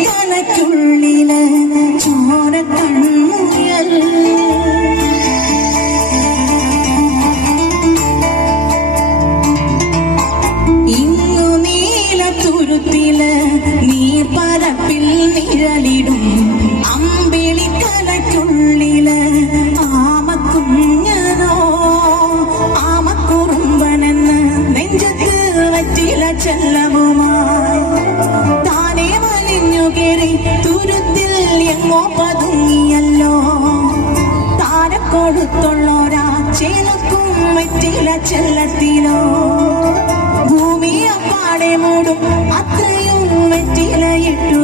കണക്കുള്ളില് ചോര കണ്ണുയൽ ഇന്നു നീലത്തുരുത്തില് നീർപ്പരപ്പിൽ നിഴലിടും അമ്പിളി കണക്കുള്ളില് ആമക്കുഞ്ഞനോ ആമക്കുറുമ്പനെന്ന് നെഞ്ചത്ത് വറ്റില ചെല്ലവുമായി താനെ വലിഞ്ഞു കേറി തുരുത്തിൽ എങ്ങോ പതുങ്ങിയല്ലോ താരക്കൊടുത്തുള്ളോരാ ചേലക്കും വറ്റില ചെല്ലത്തിനോ ഭൂമി അപ്പാടെ മൂടും അത്രയും വെറ്റിലയിട്ടു